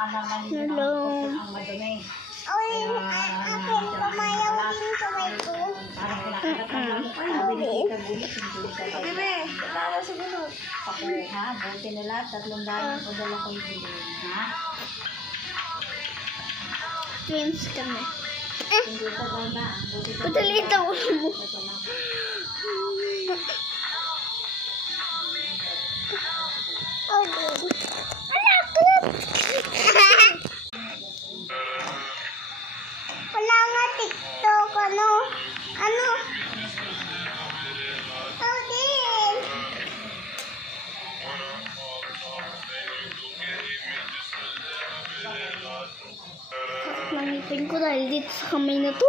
Hello. Ang madumi. Ay, akin, pumayaw din sa may ko. Sabi ni Tita Bulis, hindi ka ba? Bebe, wala sa bunot. Pakuha, buti na lahat, 300 ko dala ko yung bilhin, ha? Twins kami. Hindi ka ba na? Buti ka Padalita mo mo. Oh, baby. Wala nga TikTok, ano? Ano? Oh, din. Sakit ng ngipin ko dahil dito sa kamay na to.